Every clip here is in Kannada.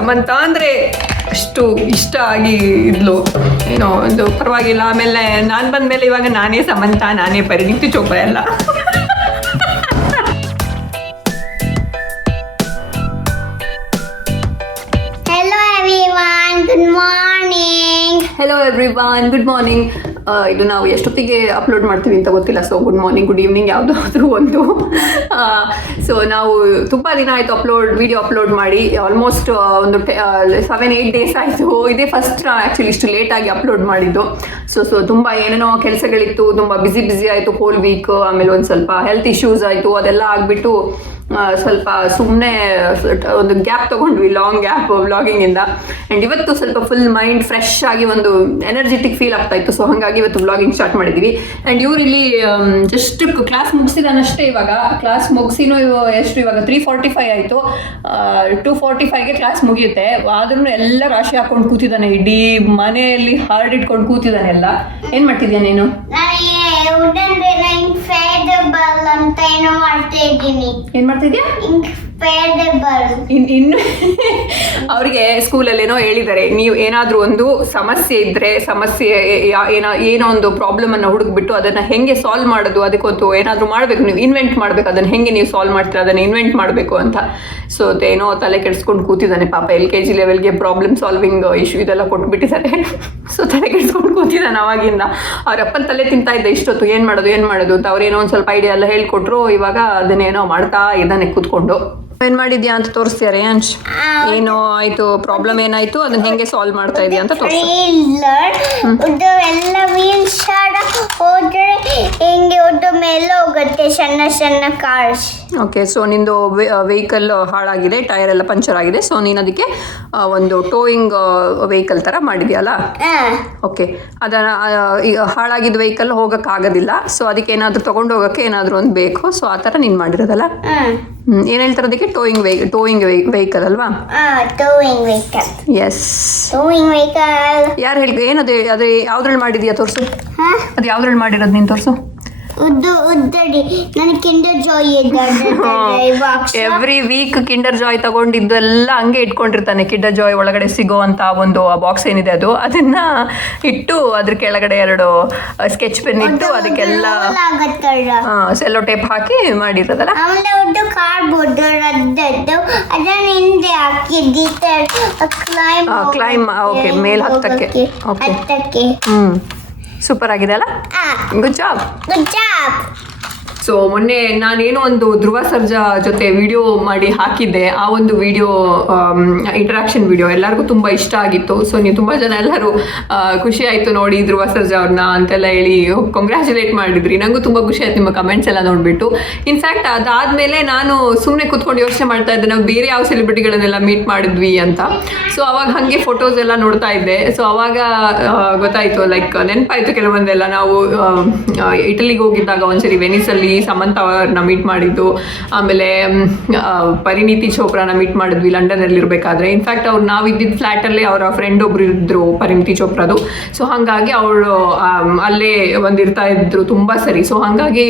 ಸಮಂತ ಅಂದರೆ ಅಷ್ಟು ಇಷ್ಟ ಆಗಿ ಇದ್ಲು, ಏನೋ ಒಂದು ಪರವಾಗಿಲ್ಲ. ಆಮೇಲೆ ನಾನು ಬಂದಮೇಲೆ ಇವಾಗ ನಾನೇ ಸಮಂತ, ನಾನೇ ಪರಿಣಿತಿ ಚೋಪ್ರಾ ಎಲ್ಲ. Hello everyone, good morning. ಇದು ನಾವು ಎಷ್ಟೊತ್ತಿಗೆ ಅಪ್ಲೋಡ್ ಮಾಡ್ತೀವಿ ಅಂತ ಗೊತ್ತಿಲ್ಲ. So good morning, good evening ಯಾವುದಾದ್ರೂ ಒಂದು. ಸೊ ನಾವು ತುಂಬ ದಿನ ಆಯಿತು ವಿಡಿಯೋ ಅಪ್ಲೋಡ್ ಮಾಡಿ. ಆಲ್ಮೋಸ್ಟ್ ಒಂದು 7-8 ಡೇಸ್ ಆಯಿತು. ಇದೇ ಫಸ್ಟ್ ಆ್ಯಕ್ಚುಲಿ ಇಷ್ಟು ಲೇಟಾಗಿ ಅಪ್ಲೋಡ್ ಮಾಡಿದ್ದು. ಸೊ ತುಂಬ ಏನೇನೋ ಕೆಲಸಗಳಿತ್ತು, ತುಂಬ ಬ್ಯುಸಿ ಆಯಿತು ಹೋಲ್ ವೀಕ್. ಆಮೇಲೆ ಒಂದು ಸ್ವಲ್ಪ ಹೆಲ್ತ್ ಇಶ್ಯೂಸ್ ಆಯಿತು, ಅದೆಲ್ಲ ಆಗಿಬಿಟ್ಟು ಸ್ವಲ್ಪ ಸುಮ್ಮನೆ ಒಂದು ಗ್ಯಾಪ್ ತೊಗೊಂಡ್ವಿ, ಲಾಂಗ್ ಗ್ಯಾಪ್ ವ್ಲಾಗಿಂಗಿಂದ. ಆ್ಯಂಡ್ ಇವತ್ತು ಸ್ವಲ್ಪ ಫುಲ್ ಮೈಂಡ್ ಫ್ರೆಶ್ ಆಗಿ ಒಂದು ಎನರ್ಜೆಟಿಕ್ ಫೀಲ್ ಆಗ್ತಾ ಇತ್ತು. ಸೊ ಹಾಗಾಗಿ ಇವತ್ತು ವ್ಲಾಗಿಂಗ್ ಸ್ಟಾರ್ಟ್ ಮಾಡಿದ್ದೀವಿ. ಆ್ಯಂಡ್ ಇವ್ರು ಇಲ್ಲಿ ಜಸ್ಟ್ ಕ್ಲಾಸ್ ಮುಗಿಸಿದಾನಷ್ಟೇ. ಇವಾಗ ಕ್ಲಾಸ್ ಮುಗಿಸಿನೂ ಎಷ್ಟು ಇವಾಗ 3:45 ಆಯಿತು. 2:45ಗೆ ಕ್ಲಾಸ್ ಮುಗಿಯುತ್ತೆ. ಆದ್ರೂ ಎಲ್ಲ ರಾಶಿ ಹಾಕೊಂಡು ಕೂತಿದ್ದಾನೆ, ಇಡೀ ಮನೆಯಲ್ಲಿ ಹಾರ್ಡ್ ಇಟ್ಕೊಂಡು ಕೂತಿದ್ದಾನೆ ಎಲ್ಲ. ಏನು ಮಾಡ್ತಿದ್ಯಾ ನೀನು? ಏನ್ ಮಾಡ್ತಿದ್ಯಾ? ಇನ್ನು ಅವರಿಗೆ ಸ್ಕೂಲಲ್ಲೇನೋ ಹೇಳಿದ್ದಾರೆ, ನೀವು ಏನಾದರೂ ಒಂದು ಸಮಸ್ಯೆ ಇದ್ದರೆ ಏನೋ ಒಂದು ಪ್ರಾಬ್ಲಮನ್ನು ಹುಡುಕ್ಬಿಟ್ಟು ಅದನ್ನು ಹೆಂಗೆ ಸಾಲ್ವ್ ಮಾಡೋದು, ಅದಕ್ಕೊಂದು ಏನಾದರೂ ಮಾಡಬೇಕು, ನೀವು ಇನ್ವೆಂಟ್ ಮಾಡಬೇಕು, ಅದನ್ನು ಹೆಂಗೆ ನೀವು ಸಾಲ್ವ್ ಮಾಡ್ತೀರಾ ಅದನ್ನು ಇನ್ವೆಂಟ್ ಮಾಡಬೇಕು ಅಂತ. ಸೊ ಅದೇನೋ ತಲೆ ಕೆಡಿಸ್ಕೊಂಡು ಕೂತಿದ್ದಾನೆ ಪಾಪ. LKG ಲೆವೆಲ್ಗೆ ಪ್ರಾಬ್ಲಮ್ ಸಾಲ್ವಿಂಗ್ ಇಶ್ಯೂ ಇದೆಲ್ಲ ಕೊಟ್ಬಿಟ್ಟಿದ್ದಾರೆ. ಸೊ ತಲೆ ಕೆಡಿಸ್ಕೊಂಡು ಕೂತಿದ್ದಾನೆ ಅವಾಗಿಂದ. ಅವ್ರ ಅಪ್ಪನ ತಲೆ ತಿಂತಾ ಇದ್ದ ಇಷ್ಟೊತ್ತು, ಏನು ಮಾಡೋದು ಅಂತ. ಅವ್ರೇನೋ ಒಂದು ಸ್ವಲ್ಪ ಐಡಿಯಾ ಎಲ್ಲ ಹೇಳ್ಕೊಟ್ರು. ಇವಾಗ ಅದನ್ನೇನೋ ಮಾಡ್ತಾ ಇದ್ದಾನೆ ಕೂತ್ಕೊಂಡು. ಏನ್ ಮಾಡಿದ್ಯಾ ಅಂತ ತೋರಿಸ್ತೀರಾ ರೇಯಾಂಶ್? ಏನೋ ಆಯ್ತು, ಪ್ರಾಬ್ಲಮ್ ಏನಾಯ್ತು, ಅದನ್ನ ಹೆಂಗೆ ಸಾಲ್ವ್ ಮಾಡ್ತಾ ಇದೀಯ ಅಂತ ತೋರಿಸಿ. ಎಲ್ಲ ವೀಲ್ಸ್ ಹೋದ್ರೆ ಹಿಂಗೆ ಉದ್ದ ಮೇಲೆ ಹೋಗುತ್ತೆ, ಸಣ್ಣ ಕಾರ್ಸ್. ಓಕೆ, ಸೊ ನಿಂದು ವೆಹಿಕಲ್ ಹಾಳಾಗಿದೆ, ಟೈರ್ ಎಲ್ಲ ಪಂಚರ್ ಆಗಿದೆ. ಸೊ ನೀನು ಅದಕ್ಕೆ ಒಂದು ಟೋಯಿಂಗ್ ವೆಹಿಕಲ್ ಥರ ಮಾಡಿದ್ಯಲ್ಲ? ಓಕೆ, ಅದನ್ನು ಹಾಳಾಗಿದ್ದ ವೆಹಿಕಲ್ ಹೋಗೋಕ್ಕಾಗೋದಿಲ್ಲ. ಸೊ ಅದಕ್ಕೆ ಏನಾದರೂ ತೊಗೊಂಡು ಹೋಗೋಕ್ಕೆ ಏನಾದರೂ ಒಂದು ಬೇಕು. ಸೊ ಆ ಥರ ನೀನು ಮಾಡಿರೋದಲ್ಲ? ಏನು ಹೇಳ್ತಾರೆ ಅದಕ್ಕೆ? ಟೋಯಿಂಗ್ ವೆಹಿಕಲ್ ಅಲ್ವಾ? Yes, towing vehicle. ಯಾರು ಹೇಳಿ? ಏನದು? ಅದು ಯಾವ್ದ್ರಲ್ಲಿ ಮಾಡಿದ್ಯಾ ತೋರಿಸು. ಅದು ಯಾವ್ದ್ರಲ್ಲಿ ಮಾಡಿರೋದು ನೀನು ತೋರಿಸು. ಉದ್ದಡಿ ನನಗೆ Kinder Joy every week Kinder Joy ತಗೊಂಡಿದ್ದೆಲ್ಲ ಹಂಗೆ ಇಟ್ಕೊಂಡಿರ್ತಾನೆ. ಕಿಂಡರ್ ಜಾಯ್ ಒಳಗಡೆ ಸಿಗೋ ಅಂತ ಒಂದು ಬಾಕ್ಸ್ ಏನಿದೆ ಅದನ್ನ ಇಟ್ಟು ಅದ್ರ ಕೆಳಗಡೆ 2 ಸ್ಕೆಚ್ ಪೆನ್ ಇಟ್ಟು ಅದಕ್ಕೆಲ್ಲ ಸೆಲ್ಲೋ ಟೇಪ್ ಹಾಕಿ ಮಾಡಿರೋದಲ್ಲ. ಕಾರ್ಬೋರ್ಡ್ ಹಿಂದೆ ಹಾಕಿದ್ದಿ ಕ್ಲೈಮ್. ಓಕೆ, ಮೇಲ್ ಹತ್ತಕ್ಕೆ. ಓಕೆ, ಸೂಪರ್ ಆಗಿದೆ ಅಲ್ಲ? Good job. ಸೊ ಮೊನ್ನೆ ನಾನೇನೋ ಒಂದು ಧ್ರುವ ಸರ್ಜಾ ಜೊತೆ ವಿಡಿಯೋ ಮಾಡಿ ಹಾಕಿದ್ದೆ. ಆ ಒಂದು ವಿಡಿಯೋ ಇಂಟ್ರಾಕ್ಷನ್ ವಿಡಿಯೋ ಎಲ್ಲರಿಗೂ ತುಂಬ ಇಷ್ಟ ಆಗಿತ್ತು. ಸೊ ನೀವು ತುಂಬ ಜನ ಎಲ್ಲರೂ ಖುಷಿ ಆಯಿತು ನೋಡಿ ಧ್ರುವ ಸರ್ಜಾ ಅವ್ರನ್ನ ಅಂತೆಲ್ಲ ಹೇಳಿ ಕಂಗ್ರ್ಯಾಚುಲೇಟ್ ಮಾಡಿದ್ರಿ. ನನಗೂ ತುಂಬ ಖುಷಿ ಆಯ್ತು ನಿಮ್ಮ ಕಮೆಂಟ್ಸ್ ಎಲ್ಲ ನೋಡಿಬಿಟ್ಟು. ಇನ್ಫ್ಯಾಕ್ಟ್ ಅದಾದಮೇಲೆ ನಾನು ಸುಮ್ಮನೆ ಕೂತ್ಕೊಂಡು ಯೋಚನೆ ಮಾಡ್ತಾ ಇದ್ದೆ, ನಾವು ಬೇರೆ ಯಾವ ಸೆಲೆಬ್ರಿಟಿಗಳನ್ನೆಲ್ಲ ಮೀಟ್ ಮಾಡಿದ್ವಿ ಅಂತ. ಸೊ ಅವಾಗ ಹಾಗೆ ಫೋಟೋಸ್ ಎಲ್ಲ ನೋಡ್ತಾ ಇದ್ದೆ. ಸೊ ಅವಾಗ ಗೊತ್ತಾಯಿತು, ಲೈಕ್ ನೆನಪಾಯಿತು ಕೆಲವೊಂದೆಲ್ಲ. ನಾವು ಇಟಲಿಗೆ ಹೋಗಿದ್ದಾಗ ಒಂದ್ಸರಿ ವೆನಿಸಲ್ಲಿ ಸಮಂತ ಅವ್ರನ್ನ ಮೀಟ್ ಮಾಡಿದ್ದು, ಆಮೇಲೆ ಪರಿಣಿತಿ ಚೋಪ್ರಾನ ಮೀಟ್ ಮಾಡಿದ್ವಿ ಲಂಡನಲ್ಲಿ ಇರಬೇಕಾದ್ರೆ. ಇನ್ಫ್ಯಾಕ್ಟ್ ಅವ್ರು ನಾವಿದ್ದಿದ್ದು ಫ್ಲ್ಯಾಟಲ್ಲೇ ಅವರ ಫ್ರೆಂಡ್ ಒಬ್ರು ಇದ್ರು, ಪರಿಣಿತಿ ಚೋಪ್ರಾದು. ಸೊ ಹಾಗಾಗಿ ಅವಳು ಅಲ್ಲೇ ಇರ್ತಾ ಇದ್ರು ತುಂಬ ಸರಿ. ಸೊ ಹಾಗಾಗಿ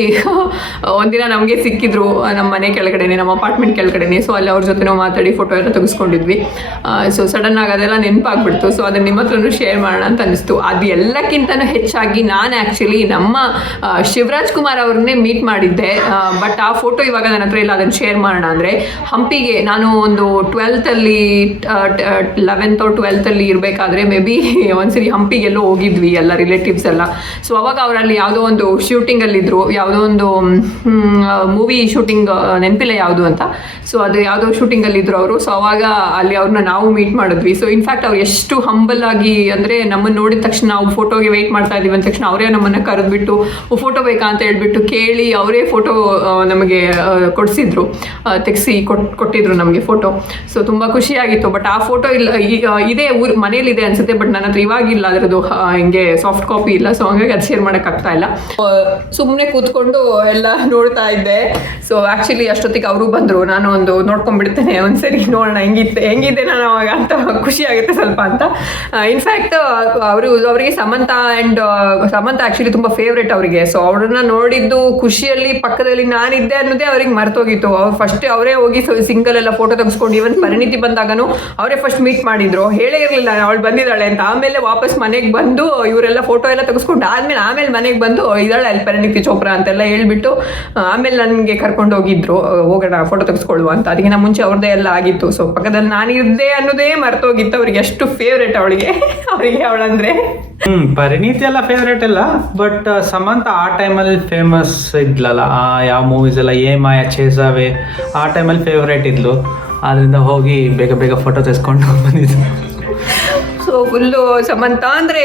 ಒಂದಿನ ನಮಗೆ ಸಿಕ್ಕಿದ್ರು ನಮ್ಮ ಮನೆ ಕೆಳಗಡೆನೆ, ನಮ್ಮ ಅಪಾರ್ಟ್ಮೆಂಟ್ ಕೆಳಗಡೆನೆ. ಸೊ ಅಲ್ಲಿ ಅವ್ರ ಜೊತೆ ನಾವು ಮಾತಾಡಿ ಫೋಟೋ ಎಲ್ಲ ತೆಗೆಸ್ಕೊಂಡಿದ್ವಿ. ಸೊ ಸಡನ್ ಆಗಿ ಅದೆಲ್ಲ ನೆನಪಾಗ್ಬಿಡ್ತು. ಸೊ ಅದನ್ನ ನಿಮ್ಮ ಹತ್ರನೂ ಶೇರ್ ಮಾಡೋಣ ಅಂತ ಅನಿಸ್ತು. ಅದು ಎಲ್ಲಕ್ಕಿಂತನೂ ಹೆಚ್ಚಾಗಿ ನಾನು ಆ್ಯಕ್ಚುಲಿ ನಮ್ಮ ಶಿವರಾಜ್ ಕುಮಾರ್ ಅವ್ರನ್ನೇ ಮೀಟ್ ಮಾಡಿದ್ದೆ. ಬಟ್ ಆ ಫೋಟೋ ಇವಾಗ ನನ್ನ ಹತ್ರ ಇಲ್ಲ, ಅದನ್ನು ಶೇರ್ ಮಾಡೋಣ. ಅಂದರೆ ಹಂಪಿಗೆ ನಾನು ಒಂದು 11th or 12th ಇರಬೇಕಾದ್ರೆ ಮೇ ಬಿ ಒಂದ್ಸರಿ ಹಂಪಿಗೆಲ್ಲೋ ಹೋಗಿದ್ವಿ ಎಲ್ಲ ರಿಲೇಟಿವ್ಸ್ ಎಲ್ಲ. ಸೊ ಅವಾಗ ಅವರಲ್ಲಿ ಯಾವುದೋ ಒಂದು ಶೂಟಿಂಗಲ್ಲಿದ್ದರು, ಯಾವುದೋ ಒಂದು ಮೂವಿ ಶೂಟಿಂಗ್, ನೆನಪಿಲ್ಲ ಯಾವುದು ಅಂತ. ಸೊ ಅದು ಯಾವುದೋ ಶೂಟಿಂಗಲ್ಲಿದ್ದರು ಅವರು. ಸೊ ಅವಾಗ ಅಲ್ಲಿ ಅವ್ರನ್ನ ನಾವು ಮೀಟ್ ಮಾಡಿದ್ವಿ. ಸೊ ಇನ್ಫ್ಯಾಕ್ಟ್ ಅವ್ರು ಎಷ್ಟು ಹಂಬಲ್ ಆಗಿ, ಅಂದರೆ ನಮ್ಮನ್ನು ನೋಡಿದ ತಕ್ಷಣ ನಾವು ಫೋಟೋಗೆ ವೆಯ್ಟ್ ಮಾಡ್ತಾ ಇದ್ದೀವಿ ಅಂದ ತಕ್ಷಣ ಅವರೇ ನಮ್ಮನ್ನು ಕರೆದ್ಬಿಟ್ಟು ಫೋಟೋ ಬೇಕಾ ಅಂತ ಹೇಳ್ಬಿಟ್ಟು ಕೇಳಿ ಅವರೇ ಫೋಟೋ ನಮಗೆ ಕೊಡಿಸಿದ್ರು, ತೆಗೆಸಿ ಕೊಟ್ಟಿದ್ರು ನಮಗೆ ಫೋಟೋ. ಸೊ ತುಂಬ ಖುಷಿಯಾಗಿತ್ತು. ಬಟ್ ಆ ಫೋಟೋ ಇದೇ ಮನೇಲಿದೆ ಅನ್ಸುತ್ತೆ, ಬಟ್ ನನ್ನ ಹತ್ರ ಇವಾಗಿಲ್ಲ ಅದರದ್ದು ಹಿಂಗೆ ಸಾಫ್ಟ್ ಕಾಪಿ ಇಲ್ಲ. ಸೊ ಹಂಗಾಗಿ ಅದು ಶೇರ್ ಮಾಡೋಕ್ಕಾಗ್ತಾ ಇಲ್ಲ. ಸುಮ್ಮನೆ ಕೂತ್ಕೊಂಡು ಎಲ್ಲ ನೋಡ್ತಾ ಇದ್ದೆ. ಸೊ ಆ್ಯಕ್ಚುಲಿ ಅಷ್ಟೊತ್ತಿಗೆ ಅವರು ಬಂದರು. ನಾನು ಒಂದು ನೋಡ್ಕೊಂಡ್ಬಿಡ್ತೇನೆ ಒಂದ್ಸರಿ, ನೋಡೋಣ ಹೆಂಗಿದೆ ನಾನು ಅವಾಗ ಅಂತ ಖುಷಿ ಆಗುತ್ತೆ ಸ್ವಲ್ಪ ಅಂತ. ಇನ್ಫ್ಯಾಕ್ಟ್ ಅವರಿಗೆ ಸಮಂತ ಆ್ಯಂಡ್ ಸಮಂತ ಆ್ಯಕ್ಚುಲಿ ತುಂಬ ಫೇವ್ರೇಟ್ ಅವರಿಗೆ. ಸೊ ಅವ್ರನ್ನ ನೋಡಿದ್ದು ಖುಷಿ ಖುಷಿಯಲ್ಲಿ ಪಕ್ಕದಲ್ಲಿ ನಾನಿದ್ದೆ ಅನ್ನೋದೇ ಅವ್ರಿಗೆ ಮರ್ತೋಗಿತ್ತು. ಅವ್ರು ಫಸ್ಟ್ ಅವರೇ ಹೋಗಿ ಸಿಂಗಲ್ ಎಲ್ಲ ಫೋಟೋ ತೆಗೆಸ್ಕೊಂಡು, ಇವನ್ ಪರಿಣಿತಿ ಬಂದಾಗನು ಅವರೇ ಫಸ್ಟ್ ಮೀಟ್ ಮಾಡಿದ್ರು, ಹೇಳೇ ಇರಲಿಲ್ಲ ಅವಳು ಬಂದಿದ್ದಾಳೆ ಅಂತ. ಆಮೇಲೆ ವಾಪಸ್ ಮನೆಗೆ ಬಂದು ಇವರೆಲ್ಲ ಫೋಟೋ ಎಲ್ಲ ತೆಗೆಸ್ಕೊಂಡು ಆಮೇಲೆ ಮನೆಗೆ ಬಂದು ಇದ್ದಾಳೆ ಅಲ್ಲಿ ಪರಿಣಿತಿ ಚೋಪ್ರಾ ಅಂತೆಲ್ಲ ಹೇಳ್ಬಿಟ್ಟು ಆಮೇಲೆ ನನಗೆ ಕರ್ಕೊಂಡು ಹೋಗಿದ್ರು, ಹೋಗೋಣ ಫೋಟೋ ತೆಗೆಸ್ಕೊಳ್ಳುವ ಅಂತ. ಅದಕ್ಕಿಂತ ಮುಂಚೆ ಅವ್ರದ್ದೇ ಎಲ್ಲ ಆಗಿತ್ತು. ಸೊ ಪಕ್ಕದಲ್ಲಿ ನಾನಿದ್ದೆ ಅನ್ನೋದೇ ಮರ್ತೋಗಿತ್ತು ಅವ್ರಿಗೆ. ಎಷ್ಟು ಫೇವ್ರೇಟ್ ಅವಳಿಗೆ ಅವಳಂದ್ರೆ. ಪರಿಣೀತಿ ಎಲ್ಲ ಫೇವ್ರೇಟ್ ಎಲ್ಲ, ಬಟ್ ಸಮಂತ ಆ ಟೈಮಲ್ಲಿ ಫೇಮಸ್ ಇದ್ಲಲ್ಲ, ಆ ಯಾವ ಮೂವೀಸ್ ಎಲ್ಲ ಏ ಮಾಯ ಚೇಸಾವೆ ಆ ಟೈಮಲ್ಲಿ ಫೇವ್ರೇಟ್ ಇದ್ಲು. ಆದ್ರಿಂದ ಹೋಗಿ ಬೇಗ ಬೇಗ ಫೋಟೋ ತೆಗೆಸ್ಕೊಂಡು ಬಂದಿದ್ದು. ಸೊ ಫುಲ್ಲು ಸಮಂತ ಅಂದರೆ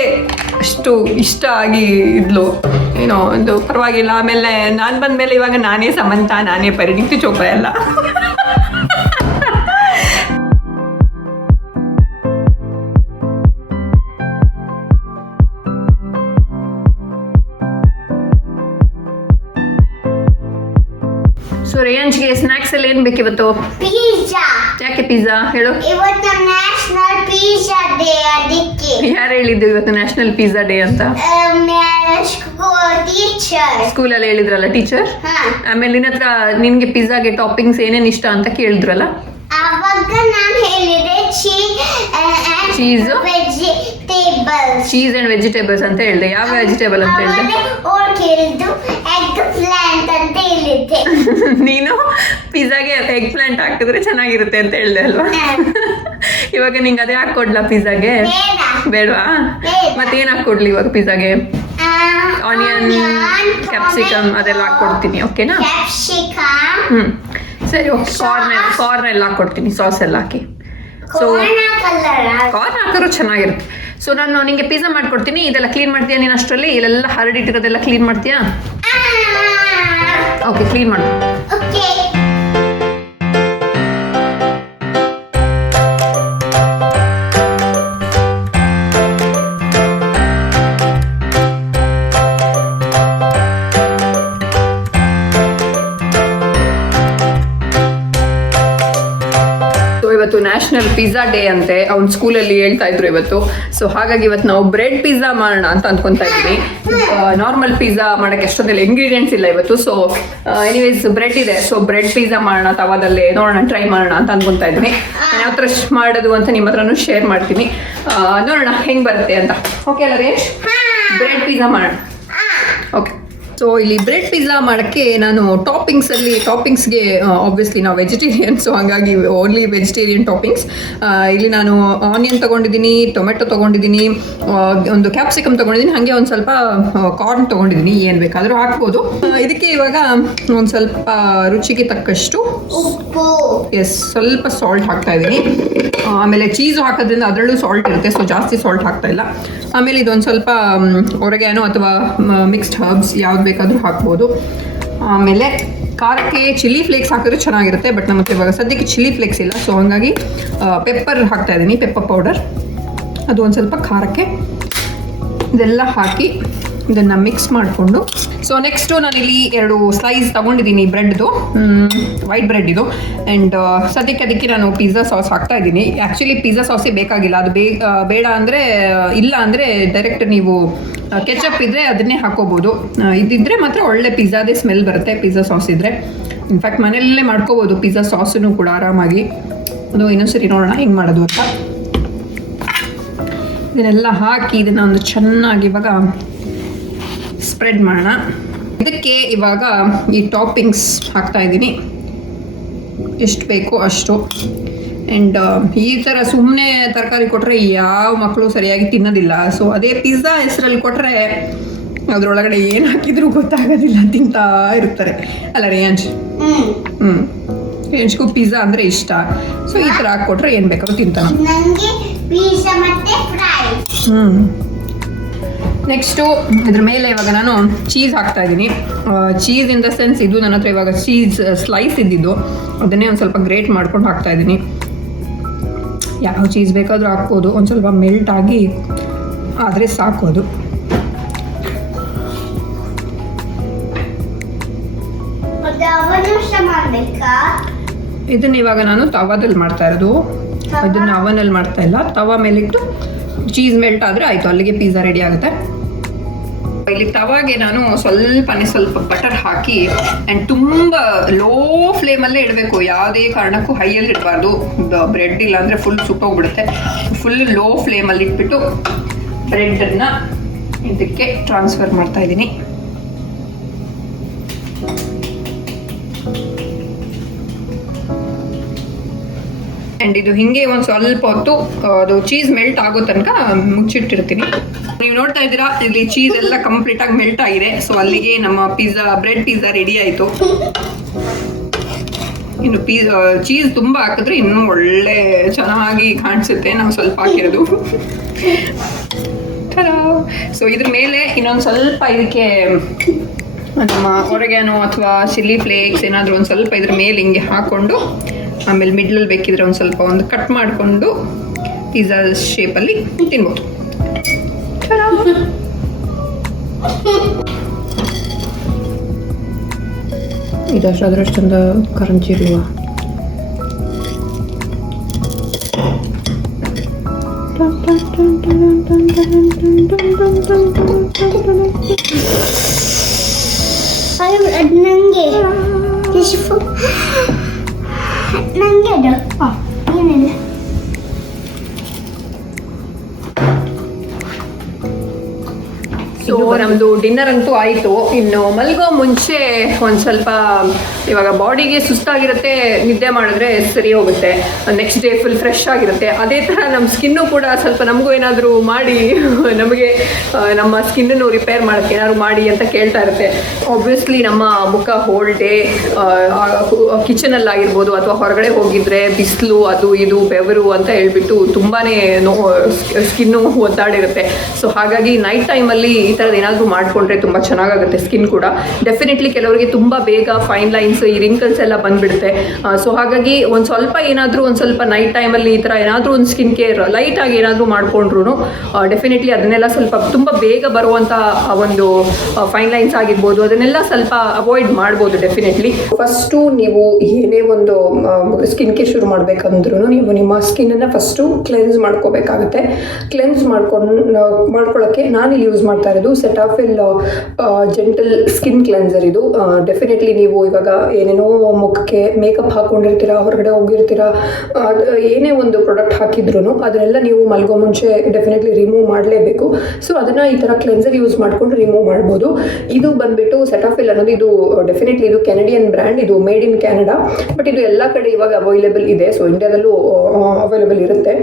ಅಷ್ಟು ಇಷ್ಟ ಆಗಿ ಇದ್ಲು. ಏನೋ ಒಂದು ಪರವಾಗಿಲ್ಲ. ಆಮೇಲೆ ನಾನು ಬಂದಮೇಲೆ ಇವಾಗ ನಾನೇ ಸಮಂತ, ನಾನೇ ಪರಿಣಿತಿ ಚೋಪ್ರಾ ಎಲ್ಲ. ಸೊ ರೇಯಾಂಜ್ಗೆ ಸ್ನ್ಯಾಕ್ಸ್ ಎಲ್ಲ ಏನು ಬೇಕಿವತ್ತು? ಪಿಜ್ಜಾ. ಯಾಕೆ ಪಿಜ್ಜಾ ಹೇಳು? ಇವತ್ತು ನ್ಯಾಷನಲ್ ಪಿಜ್ಜಾ ಡೇ, ಅದಕ್ಕೆ. ಯಾರು ಹೇಳಿದ್ದು ಇವತ್ತು ನ್ಯಾಷನಲ್ ಪಿಜ್ಜಾ ಡೇ ಅಂತ? ಟೀಚರ್. ಸ್ಕೂಲಲ್ಲಿ ಹೇಳಿದ್ರಲ್ಲ ಟೀಚರ್. ಆಮೇಲೆ ನಿನ್ನ ಹತ್ರ ನಿನ್ಗೆ ಪಿಜ್ಜಾಗೆ ಟಾಪಿಂಗ್ಸ್ ಏನೇನು ಇಷ್ಟ ಅಂತ ಕೇಳಿದ್ರಲ್ಲ, ಅವಾಗ ನಾನು ಹೇಳಿದೆ cheese vegetables. Cheese and vegetables ಅಂತ ಹೇಳಿದೆ. ಯಾವ ವೆಜಿಟೇಬಲ್ ಅಂತ ಹೇಳಿದೆ? ಹೇಳಿದ್ದು ಎಗ್ ಪ್ಲಾಂಟ್ ಅಂತ ಹೇಳಿದ್ದೆ. ನೀನು ಪಿಜ್ಜಾಗೆ ಎಗ್ ಪ್ಲಾಂಟ್ ಹಾಕಿದ್ರೆ ಚೆನ್ನಾಗಿರುತ್ತೆ ಅಂತ ಹೇಳಿದೆ ಅಲ್ವಾ? ಇವಾಗ ನಿಂಗೆ ಅದೇ ಹಾಕೊಡ್ಲಾ ಪಿಜ್ಜಾಗೆ? ಬೇಡವಾ? ಮತ್ತೇನು ಹಾಕೊಡ್ಲಿ ಇವಾಗ ಪಿಜ್ಜಾಗೆ? ಆನಿಯನ್, ಕ್ಯಾಪ್ಸಿಕಮ್ ಅದೆಲ್ಲ ಹಾಕ್ಕೊಡ್ತೀನಿ, ಓಕೆನಾ? ಸರಿ, ಓಕೆ. ಕಾರ್ನ್ ಎಲ್ಲ ಹಾಕ್ಕೊಡ್ತೀನಿ, ಸಾಸ್ ಎಲ್ಲ ಹಾಕಿ. ಸೊ ಕಾರ್ನ್ ಹಾಕಿದ್ರು ಚೆನ್ನಾಗಿರುತ್ತೆ. ಸೊ ನಾನು ನಿಂಗೆ ಪಿಜ್ಜಾ ಮಾಡ್ಕೊಡ್ತೀನಿ, ಇದೆಲ್ಲ ಕ್ಲೀನ್ ಮಾಡ್ತೀಯಾ ನೀನು? ಅಷ್ಟರಲ್ಲಿ ಇಲ್ಲೆಲ್ಲ ಹರಡಿಟ್ಟಿರೋದೆಲ್ಲ ಕ್ಲೀನ್ ಮಾಡ್ತೀಯಾ? ಓಕೆ, ಕ್ಲೀನ್ ಮಾಡು. ಇವತ್ತು ನ್ಯಾಷನಲ್ ಪಿಜ್ಜಾ ಡೇ ಅಂತೆ, ಅವ್ನ ಸ್ಕೂಲಲ್ಲಿ ಹೇಳ್ತಾ ಇದ್ರು ಇವತ್ತು. ಸೊ ಹಾಗಾಗಿ ಇವತ್ತು ನಾವು ಬ್ರೆಡ್ ಪಿಜ್ಜಾ ಮಾಡೋಣ ಅಂತ ಅನ್ಕೊಂತಾ ಇದ್ವಿ. ನಾರ್ಮಲ್ ಪಿಜ್ಜಾ ಮಾಡೋಕ್ಕೆ ಎಷ್ಟೊಂದೆಲ್ಲ ಇಂಗ್ರೀಡಿಯೆಂಟ್ಸ್ ಇಲ್ಲ ಇವತ್ತು. ಸೊ ಎನಿವೇಸ್ ಬ್ರೆಡ್ ಇದೆ, ಸೊ ಬ್ರೆಡ್ ಪಿಜ್ಜಾ ಮಾಡೋಣ ತವಾದಲ್ಲೇ, ನೋಡೋಣ, ಟ್ರೈ ಮಾಡೋಣ ಅಂತ ಅನ್ಕೊಂತಾ ಇದ್ವಿ. ಯಾವ ಥರ ಮಾಡೋದು ಅಂತ ನಿಮ್ಮ ಹತ್ರನೂ ಶೇರ್ ಮಾಡ್ತೀನಿ, ನೋಡೋಣ ಹೆಂಗೆ ಬರುತ್ತೆ ಅಂತ. ಓಕೆ ಅಲ್ಲ ರೇಶ್? ಬ್ರೆಡ್ ಪಿಜ್ಜಾ ಮಾಡೋಣ. ಓಕೆ. ಸೊ ಇಲ್ಲಿ ಬ್ರೆಡ್ ಪಿಜ್ಜಾ ಮಾಡೋಕ್ಕೆ ನಾನು ಟಾಪಿಂಗ್ಸ್ಗೆ ಆಬ್ವಿಯಸ್ಲಿ ನಾವು ವೆಜಿಟೇರಿಯನ್, ಸೊ ಹಾಗಾಗಿ ಓನ್ಲಿ ವೆಜಿಟೇರಿಯನ್ ಟಾಪಿಂಗ್ಸ್. ಇಲ್ಲಿ ನಾನು ಆನಿಯನ್ ತೊಗೊಂಡಿದ್ದೀನಿ, ಟೊಮೆಟೊ ತೊಗೊಂಡಿದ್ದೀನಿ, ಒಂದು ಕ್ಯಾಪ್ಸಿಕಮ್ ತೊಗೊಂಡಿದ್ದೀನಿ, ಹಾಗೆ ಒಂದು ಸ್ವಲ್ಪ ಕಾರ್ನ್ ತೊಗೊಂಡಿದ್ದೀನಿ. ಏನು ಬೇಕಾದರೂ ಹಾಕ್ಬೋದು. ಇದಕ್ಕೆ ಇವಾಗ ಒಂದು ಸ್ವಲ್ಪ ರುಚಿಗೆ ತಕ್ಕಷ್ಟು ಉಪ್ಪು, ಸ್ವಲ್ಪ ಸಾಲ್ಟ್ ಹಾಕ್ತಾ ಇದ್ದೀನಿ. ಆಮೇಲೆ ಚೀಸು ಹಾಕೋದ್ರಿಂದ ಅದರಲ್ಲೂ ಸಾಲ್ಟ್ ಇರುತ್ತೆ, ಸೊ ಜಾಸ್ತಿ ಸಾಲ್ಟ್ ಹಾಕ್ತಾ ಇಲ್ಲ. ಆಮೇಲೆ ಇದೊಂದು ಸ್ವಲ್ಪ ಒರೆಗ್ಯಾನೋ ಅಥವಾ ಮಿಕ್ಸ್ಡ್ ಹರ್ಬ್ಸ್ ಯಾವ್ದು ಬೇಕಾದರೂ ಹಾಕ್ಬೋದು. ಆಮೇಲೆ ಖಾರಕ್ಕೆ ಚಿಲ್ಲಿ ಫ್ಲೇಕ್ಸ್ ಹಾಕಿದ್ರೆ ಚೆನ್ನಾಗಿರುತ್ತೆ, ಬಟ್ ನಮ್ಮ ಹತ್ರ ಇವಾಗ ಸದ್ಯಕ್ಕೆ ಚಿಲ್ಲಿ ಫ್ಲೇಕ್ಸ್ ಇಲ್ಲ. ಸೊ ಹಾಗಾಗಿ ಪೆಪ್ಪರ್ ಹಾಕ್ತಾ ಇದ್ದೀನಿ, ಪೆಪ್ಪರ್ ಪೌಡರ್. ಅದು ಒಂದು ಸ್ವಲ್ಪ ಖಾರಕ್ಕೆ. ಇದೆಲ್ಲ ಹಾಕಿ ಇದನ್ನು ಮಿಕ್ಸ್ ಮಾಡಿಕೊಂಡು, ಸೊ ನೆಕ್ಸ್ಟು ನಾನಿಲ್ಲಿ 2 ಸ್ಲೈಸ್ ತೊಗೊಂಡಿದ್ದೀನಿ ಬ್ರೆಡ್ದು, ವೈಟ್ ಬ್ರೆಡ್ ಇದು. ಆ್ಯಂಡ್ ಸದ್ಯಕ್ಕೆ ಅದಕ್ಕೆ ನಾನು ಪಿಜ್ಜಾ ಸಾಸ್ ಹಾಕ್ತಾ ಇದ್ದೀನಿ. ಆ್ಯಕ್ಚುಲಿ ಪಿಜ್ಜಾ ಸಾಸೇ ಬೇಕಾಗಿಲ್ಲ, ಅದು ಬೇಡ ಅಂದರೆ, ಇಲ್ಲ ಅಂದರೆ ಡೈರೆಕ್ಟ್ ನೀವು ಕೆಚಪ್ ಇದ್ದರೆ ಅದನ್ನೇ ಹಾಕೋಬೋದು. ಇದಿದ್ದರೆ ಮಾತ್ರ ಒಳ್ಳೆ ಪಿಜ್ಜಾದೇ ಸ್ಮೆಲ್ ಬರುತ್ತೆ, ಪಿಜ್ಜಾ ಸಾಸ್ ಇದ್ದರೆ. ಇನ್ಫ್ಯಾಕ್ಟ್ ಮನೆಯಲ್ಲೇ ಮಾಡ್ಕೋಬೋದು ಪಿಜ್ಜಾ ಸಾಸನ್ನು ಕೂಡ ಆರಾಮಾಗಿ. ಅದು ಇನ್ನೊಂದ್ಸರಿ ನೋಡೋಣ ಹೆಂಗೆ ಮಾಡೋದು ಅಂತ. ಇದನ್ನೆಲ್ಲ ಹಾಕಿ ಇದನ್ನು ಒಂದು ಚೆನ್ನಾಗಿ ಇವಾಗ ಸ್ಪ್ರೆಡ್ ಮಾಡೋಣ. ಇದಕ್ಕೆ ಇವಾಗ ಈ ಟಾಪಿಂಗ್ಸ್ ಹಾಕ್ತಾ ಇದ್ದೀನಿ, ಎಷ್ಟು ಬೇಕೋ ಅಷ್ಟು. ಆ್ಯಂಡ್ ಈ ಥರ ಸುಮ್ಮನೆ ತರಕಾರಿ ಕೊಟ್ಟರೆ ಯಾವ ಮಕ್ಕಳು ಸರಿಯಾಗಿ ತಿನ್ನೋದಿಲ್ಲ. ಸೊ ಅದೇ ಪಿಜ್ಜಾ ಹೆಸರಲ್ಲಿ ಕೊಟ್ಟರೆ ಅದರೊಳಗಡೆ ಏನು ಹಾಕಿದ್ರೂ ಗೊತ್ತಾಗೋದಿಲ್ಲ, ತಿಂತಾ ಇರ್ತಾರೆ ಅಲ್ಲ ರೇಯಾಂಜ್? ರೇಯಾಂಜ್ಗೂ ಪಿಜ್ಜಾ ಅಂದರೆ ಇಷ್ಟ. ಸೊ ಈ ಥರ ಹಾಕ್ಕೊಟ್ರೆ ಏನು ಬೇಕಾದ್ರೂ ತಿಂತಾನೆ. ನೆಕ್ಸ್ಟು ಇದ್ರ ಮೇಲೆ ಇವಾಗ ನಾನು ಚೀಸ್ ಹಾಕ್ತಾ ಇದ್ದೀನಿ. ಚೀಸ್ ಇನ್ ದ ಸೆನ್ಸ್ ಇದು ನನ್ನ ಹತ್ರ ಇವಾಗ ಚೀಸ್ ಸ್ಲೈಸ್ ಇದ್ದಿದ್ದು, ಅದನ್ನೇ ಒಂದು ಸ್ವಲ್ಪ ಗ್ರೇಟ್ ಮಾಡ್ಕೊಂಡು ಹಾಕ್ತಾ ಇದ್ದೀನಿ. ಯಾವ ಚೀಸ್ ಬೇಕಾದರೂ ಹಾಕ್ಬೋದು, ಒಂದು ಸ್ವಲ್ಪ ಮೆಲ್ಟ್ ಆಗಿ ಆದರೆ ಸಾಕೋದು. ಇದನ್ನ ಇವಾಗ ನಾನು ತವಾದಲ್ಲಿ ಮಾಡ್ತಾ ಇರೋದು, ಅದನ್ನು ಅವನಲ್ಲಿ ಮಾಡ್ತಾ ಇಲ್ಲ. ತವಾ ಮೇಲಿಟ್ಟು ಚೀಸ್ ಮೆಲ್ಟ್ ಆದರೆ ಆಯಿತು, ಅಲ್ಲಿಗೆ ಪಿಜ್ಜಾ ರೆಡಿ ಆಗುತ್ತೆ. ಇಲ್ಲಿ ತವಾಗೆ ನಾನು ಸ್ವಲ್ಪ ಬಟರ್ ಹಾಕಿ ಆ್ಯಂಡ್ ತುಂಬ ಲೋ ಫ್ಲೇಮಲ್ಲೇ ಇಡಬೇಕು, ಯಾವುದೇ ಕಾರಣಕ್ಕೂ ಹೈಯಲ್ಲಿ ಇಡಬಾರ್ದು. ಬ್ರೆಡ್ ಇಲ್ಲ ಅಂದರೆ ಫುಲ್ ಸುಟ್ಟೋಗ್ಬಿಡುತ್ತೆ. ಫುಲ್ ಲೋ ಫ್ಲೇಮಲ್ಲಿ ಇಟ್ಬಿಟ್ಟು ಬ್ರೆಡ್ಡನ್ನು ಇದಕ್ಕೆ ಟ್ರಾನ್ಸ್ಫರ್ ಮಾಡ್ತಾ ಇದ್ದೀನಿ. ಆ್ಯಂಡ್ ಇದು ಹಿಂಗೆ ಒಂದು ಸ್ವಲ್ಪ ಹೊತ್ತು ಅದು ಚೀಸ್ ಮೆಲ್ಟ್ ಆಗೋ ತನಕ ಮುಚ್ಚಿಟ್ಟಿರ್ತೀನಿ. ನೀವು ನೋಡ್ತಾ ಇದ್ದೀರಾ ಇಲ್ಲಿ ಚೀಸ್ ಎಲ್ಲ ಕಂಪ್ಲೀಟಾಗಿ ಮೆಲ್ಟ್ ಆಗಿದೆ. ಸೊ ಅಲ್ಲಿಗೆ ನಮ್ಮ ಬ್ರೆಡ್ ಪಿಜ್ಜಾ ರೆಡಿ ಆಯಿತು. ಇನ್ನು ಚೀಸ್ ತುಂಬ ಹಾಕಿದ್ರೆ ಇನ್ನೂ ಒಳ್ಳೆ ಚೆನ್ನಾಗಿ ಕಾಣಿಸುತ್ತೆ. ನಾವು ಸ್ವಲ್ಪ ಹಾಕಿರೋದು. ಸೊ ಇದ್ರ ಮೇಲೆ ಇನ್ನೊಂದು ಸ್ವಲ್ಪ ಇದಕ್ಕೆ ನಮ್ಮ ಒರೆಗಾನೋ ಅಥವಾ ಚಿಲ್ಲಿ ಫ್ಲೇಕ್ಸ್ ಏನಾದರೂ ಒಂದು ಸ್ವಲ್ಪ ಇದ್ರ ಮೇಲೆ ಹಿಂಗೆ ಹಾಕ್ಕೊಂಡು, ಆಮೇಲೆ ಮಿಡ್ಲಲ್ಲಿ ಬೇಕಿದ್ರೆ ಒಂದು ಸ್ವಲ್ಪ ಕಟ್ ಮಾಡಿಕೊಂಡು ಪಿಜ್ಜಾ ಶೇಪಲ್ಲಿ ತಿನ್ಬೋದು. ಇದಷ್ಟೊಂದು ಕರಂಚಿ ಇರುವ ನಂಗೆ ಅದು ಏನಿಲ್ಲ. ಸೊ ನಮ್ಮದು ಡಿನ್ನರ್ ಅಂತೂ ಆಯಿತು. ಇನ್ನು ಮಲ್ಗೋ ಮುಂಚೆ ಒಂದು ಸ್ವಲ್ಪ ಇವಾಗ ಬಾಡಿಗೆ ಸುಸ್ತಾಗಿರುತ್ತೆ, ನಿದ್ದೆ ಮಾಡಿದ್ರೆ ಸರಿ ಹೋಗುತ್ತೆ, ನೆಕ್ಸ್ಟ್ ಡೇ ಫುಲ್ ಫ್ರೆಶ್ ಆಗಿರುತ್ತೆ. ಅದೇ ಥರ ನಮ್ಮ ಸ್ಕಿನ್ನು ಕೂಡ ಸ್ವಲ್ಪ ನಮಗೂ ಏನಾದರೂ ಮಾಡಿ ನಮಗೆ ನಮ್ಮ ಸ್ಕಿನ್ನನ್ನು ರಿಪೇರ್ ಮಾಡೋಕ್ಕೆ ಏನಾದ್ರು ಮಾಡಿ ಅಂತ ಕೇಳ್ತಾ ಇರುತ್ತೆ. ಆಬ್ವಿಯಸ್ಲಿ ನಮ್ಮ ಮುಖ ಹೋಲ್ ಡೇ ಕಿಚನಲ್ಲಾಗಿರ್ಬೋದು ಅಥವಾ ಹೊರಗಡೆ ಹೋಗಿದ್ರೆ ಬಿಸಿಲು ಅದು ಇದು ಬೆವರು ಅಂತ ಹೇಳ್ಬಿಟ್ಟು ತುಂಬಾ ಸ್ಕಿನ್ನು ಒದ್ದಾಡಿರುತ್ತೆ. ಸೊ ಹಾಗಾಗಿ ನೈಟ್ ಟೈಮಲ್ಲಿ ಈ ಥರದ್ದು ಏನಾದರೂ ಮಾಡಿಕೊಂಡ್ರೆ ತುಂಬ ಚೆನ್ನಾಗಾಗುತ್ತೆ ಸ್ಕಿನ್ ಕೂಡ. ಡೆಫಿನೆಟ್ಲಿ ಕೆಲವರಿಗೆ ತುಂಬ ಬೇಗ ಫೈನ್ ಲೈನ್ಸ್, ಈ ರಿಂಕಲ್ಸ್ ಎಲ್ಲ ಬಂದುಬಿಡುತ್ತೆ. ಸೊ ಹಾಗಾಗಿ ಒಂದು ಸ್ವಲ್ಪ ಏನಾದರೂ ಒಂದು ಸ್ವಲ್ಪ ನೈಟ್ ಟೈಮಲ್ಲಿ ಈ ಥರ ಏನಾದರೂ ಒಂದು ಸ್ಕಿನ್ ಕೇರ್ ಲೈಟಾಗಿ ಏನಾದರೂ ಮಾಡಿಕೊಂಡ್ರು ಡೆಫಿನೆಟ್ಲಿ ಅದನ್ನೆಲ್ಲ ಸ್ವಲ್ಪ ತುಂಬ ಬೇಗ ಬರುವಂಥ ಒಂದು ಫೈನ್ ಲೈನ್ಸ್ ಆಗಿರ್ಬೋದು ಅದನ್ನೆಲ್ಲ ಸ್ವಲ್ಪ ಅವಾಯ್ಡ್ ಮಾಡ್ಬೋದು ಡೆಫಿನೆಟ್ಲಿ. ಫಸ್ಟು ನೀವು ಏನೇ ಒಂದು ಸ್ಕಿನ್ ಕೇರ್ ಶುರು ಮಾಡಬೇಕಂದ್ರೂ ನೀವು ನಿಮ್ಮ ಸ್ಕಿನ್ನನ್ನು ಫಸ್ಟು ಕ್ಲೆನ್ಸ್ ಮಾಡ್ಕೋಬೇಕಾಗುತ್ತೆ. ಕ್ಲೆನ್ಸ್ ಮಾಡ್ಕೊಳ್ಳೋಕ್ಕೆ ನಾನಿಲ್ಲಿ ಯೂಸ್ ಮಾಡ್ತಾ ಇರೋದು ಸೆಟಾಫಿಲ್ ಜೆಂಟಲ್ ಸ್ಕಿನ್ ಕ್ಲೆನ್ಸರ್. ಇದು ಡೆಫಿನೆಟ್ಲಿ ನೀವು ಇವಾಗ ಏನೇನೋ ಮುಖಕ್ಕೆ ಮೇಕಪ್ ಹಾಕ್ಕೊಂಡಿರ್ತೀರಾ, ಹೊರಗಡೆ ಹೋಗಿರ್ತೀರಾ, ಏನೇ ಒಂದು ಪ್ರಾಡಕ್ಟ್ ಹಾಕಿದ್ರು ಅದನ್ನೆಲ್ಲ ನೀವು ಮಲ್ಗೋ ಮುಂಚೆ ಡೆಫಿನೆಟ್ಲಿ ರಿಮೂವ್ ಮಾಡಲೇಬೇಕು. ಸೊ ಅದನ್ನು ಈ ಥರ ಕ್ಲೆನ್ಸರ್ ಯೂಸ್ ಮಾಡಿಕೊಂಡು ರಿಮೂವ್ ಮಾಡ್ಬೋದು. ಇದು ಬಂದುಬಿಟ್ಟು ಸೆಟಾಫಿಲ್ ಅನ್ನೋದು ಇದು ಡೆಫಿನೆಟ್ಲಿ ಇದು ಕೆನಡಿಯನ್ ಬ್ರ್ಯಾಂಡ್, ಇದು ಮೇಡ್ ಇನ್ ಕ್ಯಾನಡಾ. ಬಟ್ ಇದು ಎಲ್ಲ ಕಡೆ ಇವಾಗ ಅವೈಲೇಬಲ್ ಇದೆ. ಸೊ ಇಂಡಿಯಾದಲ್ಲೂ ಅವೈಲೇಬಲ್ ಇರುತ್ತೆ.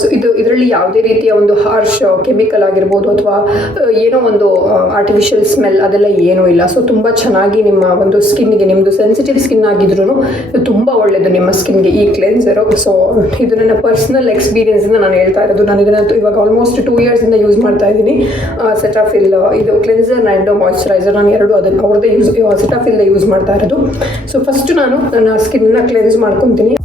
ಸೊ ಇದರಲ್ಲಿ ಯಾವುದೇ ರೀತಿಯ ಒಂದು ಹಾರ್ಶ್ ಕೆಮಿಕಲ್ ಆಗಿರ್ಬೋದು ಅಥವಾ ಏನೋ ಒಂದು ಆರ್ಟಿಫಿಷಿಯಲ್ ಸ್ಮೆಲ್ ಅದೆಲ್ಲ ಏನೂ ಇಲ್ಲ. ಸೊ ತುಂಬ ಚೆನ್ನಾಗಿ ನಿಮ್ಮ ಒಂದು ಸ್ಕಿನ್ಗೆ, ನಿಮ್ಮದು ಸೆನ್ಸಿಟಿವ್ ಸ್ಕಿನ್ ಆಗಿದ್ರು ತುಂಬ ಒಳ್ಳೆಯದು ನಿಮ್ಮ ಸ್ಕಿನ್ಗೆ ಈ ಕ್ಲೆನ್ಸರು. ಸೊ ಇದು ನನ್ನ ಪರ್ಸ್ನಲ್ ಎಕ್ಸ್ಪೀರಿಯನ್ಸಿಂದ ನಾನು ಹೇಳ್ತಾ ಇರೋದು. ನಾನು ಇದನ್ನಂತೂ ಇವಾಗ ಆಲ್ಮೋಸ್ಟ್ 2 yearsಯಿಂದ ಯೂಸ್ ಮಾಡ್ತಾ ಇದ್ದೀನಿ. ಸೆಟಾಫಿಲ್ ಇದು ಕ್ಲೆನ್ಸರ್ ಆ್ಯಂಡ್ ಮಾಯ್ಶ್ಚರೈಸರ್ ನಾನು ಎರಡು ಅದನ್ನು ಅವ್ರದ್ದೇ ಸೆಟಾಫಿಲ್ದೇ ಯೂಸ್ ಮಾಡ್ತಾ ಇರೋದು. ಸೊ ಫಸ್ಟು ನಾನು ನನ್ನ ಸ್ಕಿನ್ನ ಕ್ಲೆನ್ಸ್ ಮಾಡ್ಕೊತೀನಿ.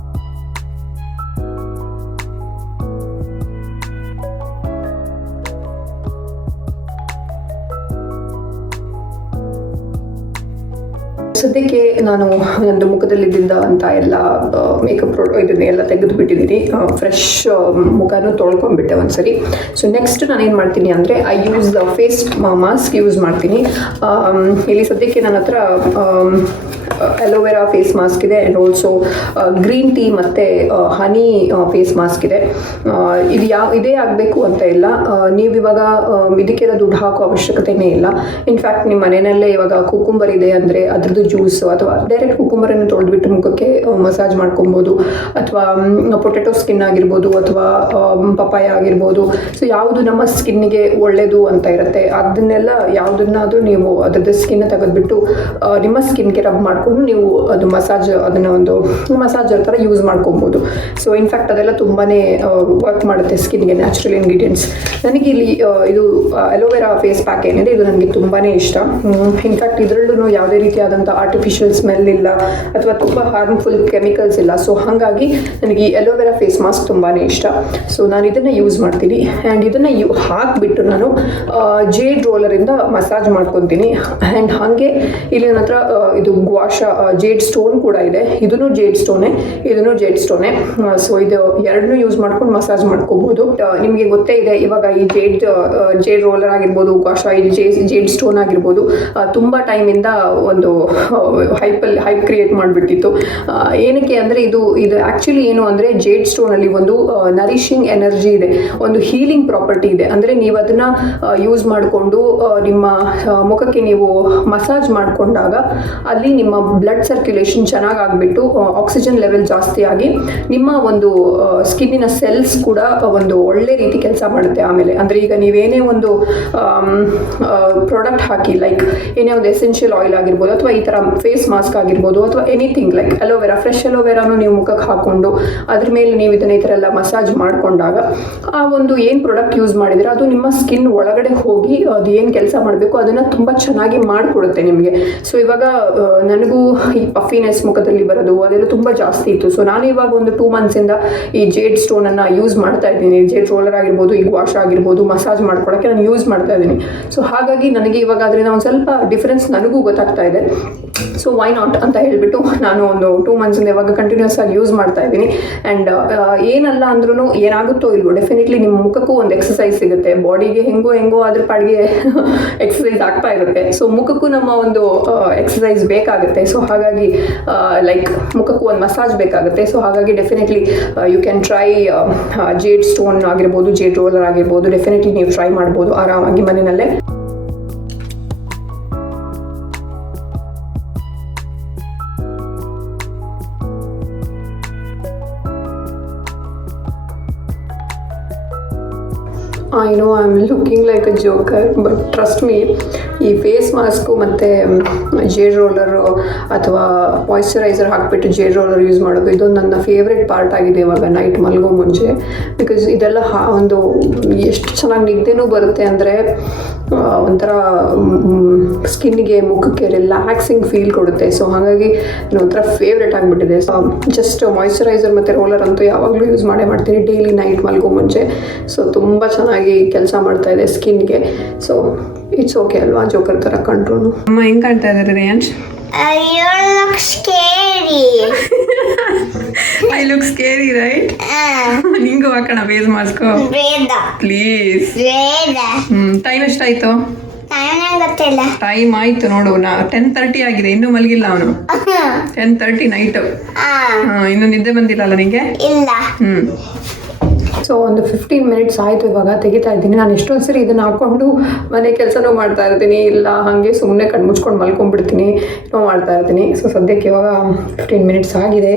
ಸದ್ಯಕ್ಕೆ ನಾನು ನನ್ನ ಮುಖದಲ್ಲಿದ್ದ ಅಂತ ಎಲ್ಲ ಮೇಕಪ್ ಇದನ್ನೆಲ್ಲ ತೆಗೆದು ಬಿಟ್ಟಿದ್ದೀನಿ. ಫ್ರೆಶ್ ಮುಖನೂ ತೊಳ್ಕೊಂಡ್ಬಿಟ್ಟೆ ಒಂದ್ಸರಿ. ಸೊ ನೆಕ್ಸ್ಟ್ ನಾನು ಏನು ಮಾಡ್ತೀನಿ ಅಂದರೆ I use face mask use ಮಾಡ್ತೀನಿ. ಇಲ್ಲಿ ಸದ್ಯಕ್ಕೆ ನನ್ನ ಹತ್ರ ಅಲೋವೆರಾ ಫೇಸ್ ಮಾಸ್ಕ್ ಇದೆ ಆ್ಯಂಡ್ ಆಲ್ಸೋ ಗ್ರೀನ್ ಟೀ ಮತ್ತು ಹನಿ ಫೇಸ್ ಮಾಸ್ಕ್ ಇದೆ. ಇದು ಇದೇ ಆಗಬೇಕು ಅಂತ ಇಲ್ಲ. ನೀವು ಇವಾಗ ಇದಕ್ಕೆಲ್ಲ ದುಡ್ಡು ಹಾಕೋ ಅವಶ್ಯಕತೆಯೇ ಇಲ್ಲ. ಇನ್ಫ್ಯಾಕ್ಟ್ ನಿಮ್ಮ ಮನೆಯಲ್ಲೇ ಇವಾಗ ಕುಕುಂಬರ್ ಇದೆ ಅಂದರೆ ಅದ್ರದ್ದು ಜ್ಯೂಸ್ ಅಥವಾ ಡೈರೆಕ್ಟ್ ಕುಕುಂಬರನ್ನು ತೊಳೆದ್ಬಿಟ್ಟು ಮುಖಕ್ಕೆ ಮಸಾಜ್ ಮಾಡ್ಕೊಬೋದು. ಅಥವಾ ಪೊಟೆಟೊ ಸ್ಕಿನ್ ಆಗಿರ್ಬೋದು ಅಥವಾ ಪಪಾಯ ಆಗಿರ್ಬೋದು. ಸೊ ಯಾವುದು ನಮ್ಮ ಸ್ಕಿನ್ನಿಗೆ ಒಳ್ಳೆಯದು ಅಂತ ಇರುತ್ತೆ ಅದನ್ನೆಲ್ಲ ಯಾವುದನ್ನಾದರೂ ನೀವು ಅದರದ್ದು ಸ್ಕಿನ್ನ ತೆಗೆದುಬಿಟ್ಟು ನಿಮ್ಮ ಸ್ಕಿನ್ಗೆ ರಬ್ ಮಾಡಿಕೊಂಡು ನೀವು ಅದು ಅದನ್ನು ಒಂದು ಮಸಾಜರ್ ಥರ ಯೂಸ್ ಮಾಡ್ಕೊಬೋದು. ಸೊ ಇನ್ಫ್ಯಾಕ್ಟ್ ಅದೆಲ್ಲ ತುಂಬಾ ವರ್ಕ್ ಮಾಡುತ್ತೆ ಸ್ಕಿನ್ಗೆ, ನ್ಯಾಚುರಲ್ ಇಂಗ್ರೀಡಿಯೆಂಟ್ಸ್. ನನಗೆ ಇಲ್ಲಿ ಇದು ಅಲೋವೆರಾ ಫೇಸ್ ಪ್ಯಾಕ್ ಏನಿದೆ ಇದು ನನಗೆ ತುಂಬಾ ಇಷ್ಟ. ಇನ್ಫ್ಯಾಕ್ಟ್ ಇದರಲ್ಲೂ ಯಾವುದೇ ರೀತಿಯಾದಂಥ ಆರ್ಟಿಫಿಷಿಯಲ್ ಸ್ಮೆಲ್ ಇಲ್ಲ ಅಥವಾ ತುಂಬ ಹಾರ್ಮ್ಫುಲ್ ಕೆಮಿಕಲ್ಸ್ ಇಲ್ಲ. ಸೊ ಹಾಗಾಗಿ ನನಗೆ ಈ ಅಲೋವೆರಾ ಫೇಸ್ ಮಾಸ್ಕ್ ತುಂಬಾ ಇಷ್ಟ. ಸೊ ನಾನು ಇದನ್ನು ಯೂಸ್ ಮಾಡ್ತೀನಿ ಆ್ಯಂಡ್ ಇದನ್ನು ಹಾಕಿಬಿಟ್ಟು ನಾನು ಜೇಡ್ ರೋಲರಿಂದ ಮಸಾಜ್ ಮಾಡ್ಕೊತೀನಿ. ಆ್ಯಂಡ್ ಹಾಗೆ ಇಲ್ಲಿ ನನ್ನ ಹತ್ರ ಇದು ಗ್ವಾಶ್ ರುದ್ರಾಕ್ಷ ಜೇಡ್ ಸ್ಟೋನ್ ಕೂಡ ಇದೆ. ಇದನ್ನು ಜೇಡ್ ಸ್ಟೋನೇ, ಇದನ್ನು ಜೇಡ್ ಸ್ಟೋನೇ. ಸೊ ಇದು ಎರಡನ್ನೂ ಯೂಸ್ ಮಾಡ್ಕೊಂಡು ಮಸಾಜ್ ಮಾಡ್ಕೋಬಹುದು. ನಿಮಗೆ ಗೊತ್ತೇ ಇದೆ ಇವಾಗ ಈ ಜೇಡ್ ರೋಲರ್ ಆಗಿರ್ಬೋದು, ಗಾಶ ಇದು ಜೇಡ್ ಸ್ಟೋನ್ ಆಗಿರ್ಬೋದು, ತುಂಬಾ ಟೈಮಿಂದ ಒಂದು ಹೈಪ್ ಕ್ರಿಯೇಟ್ ಮಾಡಿಬಿಟ್ಟಿತ್ತು. ಏನಕ್ಕೆ ಅಂದರೆ ಇದು ಆ್ಯಕ್ಚುಲಿ ಏನು ಅಂದರೆ ಜೇಡ್ ಸ್ಟೋನಲ್ಲಿ ಒಂದು ನರಿಶಿಂಗ್ ಎನರ್ಜಿ ಇದೆ, ಒಂದು ಹೀಲಿಂಗ್ ಪ್ರಾಪರ್ಟಿ ಇದೆ. ಅಂದರೆ ನೀವು ಅದನ್ನು ಯೂಸ್ ಮಾಡಿಕೊಂಡು ನಿಮ್ಮ ಮುಖಕ್ಕೆ ನೀವು ಮಸಾಜ್ ಮಾಡಿಕೊಂಡಾಗ ಅಲ್ಲಿ ನಿಮ್ಮ ಬ್ಲಡ್ ಸರ್ಕ್ಯುಲೇಷನ್ ಚೆನ್ನಾಗಿ ಆಗಿಬಿಟ್ಟು ಆಕ್ಸಿಜನ್ ಲೆವೆಲ್ ಜಾಸ್ತಿ ಆಗಿ ನಿಮ್ಮ ಒಂದು ಸ್ಕಿನ್ನಿನ ಸೆಲ್ಸ್ ಕೂಡ ಒಂದು ಒಳ್ಳೆ ರೀತಿ ಕೆಲಸ ಮಾಡುತ್ತೆ. ಆಮೇಲೆ ಅಂದರೆ ಈಗ ನೀವೇನೇ ಒಂದು ಪ್ರಾಡಕ್ಟ್ ಹಾಕಿ, ಲೈಕ್ ಏನೇ ಒಂದು ಎಸೆನ್ಷಿಯಲ್ ಆಯಿಲ್ ಆಗಿರ್ಬೋದು, ಅಥವಾ ಈ ಥರ ಫೇಸ್ ಮಾಸ್ಕ್ ಆಗಿರ್ಬೋದು, ಅಥವಾ ಎನಿಥಿಂಗ್ ಲೈಕ್ ಅಲೋವೆರಾ, ಫ್ರೆಶ್ ಅಲೋವೆರಾನು ನೀವು ಮುಖಕ್ಕೆ ಹಾಕ್ಕೊಂಡು ಅದ್ರ ಮೇಲೆ ನೀವು ಇದನ್ನ ಈ ಥರ ಎಲ್ಲ ಮಸಾಜ್ ಮಾಡಿಕೊಂಡಾಗ ಆ ಒಂದು ಏನು ಪ್ರಾಡಕ್ಟ್ ಯೂಸ್ ಮಾಡಿದ್ರೆ ಅದು ನಿಮ್ಮ ಸ್ಕಿನ್ ಒಳಗಡೆ ಹೋಗಿ ಅದು ಏನು ಕೆಲಸ ಮಾಡಬೇಕು ಅದನ್ನು ತುಂಬ ಚೆನ್ನಾಗಿ ಮಾಡಿಕೊಡುತ್ತೆ ನಿಮಗೆ. ಸೊ ಇವಾಗ ನನಗೂ ಈ ಪಫಿನೆಸ್ ಮುಖದಲ್ಲಿ ಬರೋದು ಅದೆಲ್ಲ ತುಂಬ ಜಾಸ್ತಿ ಇತ್ತು. ಸೊ ನಾನು ಇವಾಗ ಒಂದು 2 ಮಂತ್ಸಿಂದ ಈ ಜೇಡ್ ಸ್ಟೋನನ್ನು ಯೂಸ್ ಮಾಡ್ತಾ ಇದ್ದೀನಿ. ಜೇಡ್ ರೋಲರ್ ಆಗಿರ್ಬೋದು, ಈ ವಾಶ್ ಆಗಿರ್ಬೋದು, ಮಸಾಜ್ ಮಾಡ್ಕೊಳ್ಳೋಕ್ಕೆ ನಾನು ಯೂಸ್ ಮಾಡ್ತಾ ಇದ್ದೀನಿ. ಸೊ ಹಾಗಾಗಿ ನನಗೆ ಇವಾಗ ಅದರಿಂದ ಒಂದು ಸ್ವಲ್ಪ ಡಿಫ್ರೆನ್ಸ್ ನನಗೂ ಗೊತ್ತಾಗ್ತಾ ಇದೆ. ಸೊ ವೈ ನಾಟ್ ಅಂತ ಹೇಳಿಬಿಟ್ಟು ನಾನು ಒಂದು 2 ಮಂತ್ಸಿಂದ ಇವಾಗ ಕಂಟಿನ್ಯೂಸ್ ಆಗಿ ಯೂಸ್ ಮಾಡ್ತಾ ಇದ್ದೀನಿ. ಆ್ಯಂಡ್ ಏನಲ್ಲ ಅಂದ್ರೂ ಏನಾಗುತ್ತೋ ಇಲ್ವೋ, ಡೆಫಿನೆಟ್ಲಿ ನಿಮ್ಮ ಮುಖಕ್ಕೂ ಒಂದು ಎಕ್ಸಸೈಸ್ ಸಿಗುತ್ತೆ. ಬಾಡಿಗೆ ಹೆಂಗೋ ಅದ್ರ ಪಾಡಿಗೆ ಎಕ್ಸಸೈಸ್ ಆಗ್ತಾ ಇರುತ್ತೆ. ಸೊ ಮುಖಕ್ಕೂ ನಮ್ಮ ಒಂದು ಎಕ್ಸಸೈಸ್ ಬೇಕಾಗುತ್ತೆ. ಸೊ ಹಾಗಾಗಿ ಲೈಕ್ ಮುಖಕ್ಕೂ ಒಂದು ಮಸಾಜ್ ಬೇಕಾಗುತ್ತೆ. ಸೊ ಹಾಗಾಗಿ definitely you can try jade stone ಆಗಿರ್ಬೋದು, ಜೇಡ್ ರೋಲರ್ ಆಗಿರ್ಬೋದು, ಡೆಫಿನೆಟ್ಲಿ ನೀವು ಟ್ರೈ ಮಾಡ್ಬೋದು ಆರಾಮಾಗಿ ಮನೆಯಲ್ಲೇ. I know I'm looking like a joker, but trust me, ಈ ಫೇಸ್ ಮಾಸ್ಕು ಮತ್ತು ಜೇಡ್ ರೋಲರು ಅಥವಾ ಮಾಯ್ಶ್ಚರೈಸರ್ ಹಾಕಿಬಿಟ್ಟು ಜೇಡ್ ರೋಲರ್ ಯೂಸ್ ಮಾಡೋದು ಇದೊಂದು ನನ್ನ ಫೇವ್ರೆಟ್ ಪಾರ್ಟ್ ಆಗಿದೆ ಇವಾಗ ನೈಟ್ ಮಲಗೋ ಮುಂಚೆ. ಬಿಕಾಸ್ ಇದೆಲ್ಲ ಒಂದು ಎಷ್ಟು ಚೆನ್ನಾಗಿ ನಿದ್ದೆನೂ ಬರುತ್ತೆ ಅಂದರೆ ಒಂಥರ ಸ್ಕಿನ್ನಿಗೆ, ಮುಖಕ್ಕೆ ರಿಲ್ಯಾಕ್ಸಿಂಗ್ ಫೀಲ್ ಕೊಡುತ್ತೆ. ಸೊ ಹಾಗಾಗಿ ಒಂಥರ ಫೇವ್ರೆಟ್ ಆಗಿಬಿಟ್ಟಿದೆ. ಸೊ ಜಸ್ಟ್ ಮಾಯ್ಶ್ಚರೈಸರ್ ಮತ್ತು ರೋಲರ್ ಅಂತೂ ಯಾವಾಗಲೂ ಯೂಸ್ ಮಾಡ್ತೀನಿ ಡೈಲಿ ನೈಟ್ ಮಲಗೋ ಮುಂಚೆ. ಸೊ ತುಂಬ ಚೆನ್ನಾಗಿ ಕೆಲಸ ಮಾಡ್ತಾ ಇದೆ ಸ್ಕಿನ್ಗೆ. ಸೊ ಇಟ್ಸ್ ಓಕೆ ಅಲ್ವಾ, ಜೋಕರ್ ಥರ ಕಂಡ್ರು. ಅಮ್ಮ ಹೆಂಗೆ ಕಾಣ್ತಾ ಇದ್ದಾರೆ range? You look scary. I look scary, right? ನಿಂಗೂ ಹಾಕೋಣ ಫೇಸ್ ಮಾಸ್ಕ್ ಬೇಡ ಪ್ಲೀಸ್. ಬೇಡ. ಟೈಮ್ ಎಷ್ಟಾಯ್ತು? ಟೈಮ್ ಗೊತ್ತಿಲ್ಲ. ಟೈಮ್ ಆಯ್ತು ನೋಡು, 10:30 ಆಗಿದೆ, ಇನ್ನೂ ಮಲಗಿಲ್ಲ ಅವನು. 10:30 ನೈಟು. ಇನ್ನು ನಿದ್ದೆ ಬಂದಿಲ್ಲ ಅಲ್ಲ ನಿಂಗೆ? ಇಲ್ಲ. ಸೊ ಒಂದು 15 ಮಿನಿಟ್ಸ್ ಆಯಿತು ಇವಾಗ ತೆಗಿತಾ ಇದ್ದೀನಿ. ನಾನು ಎಷ್ಟೊಂದು ಸರಿ ಇದನ್ನು ಹಾಕ್ಕೊಂಡು ಮನೆ ಕೆಲಸನೂ ಮಾಡ್ತಾ ಇರ್ತೀನಿ, ಇಲ್ಲ ಹಾಗೆ ಸುಮ್ಮನೆ ಕಣ್ಣು ಮುಚ್ಕೊಂಡು ಮಲ್ಕೊಂಡ್ಬಿಡ್ತೀನಿ, ಮಾಡ್ತಾ ಇರ್ತೀನಿ. ಸೊ ಸದ್ಯಕ್ಕೆ ಇವಾಗ 15 ಮಿನಿಟ್ಸ್ ಆಗಿದೆ,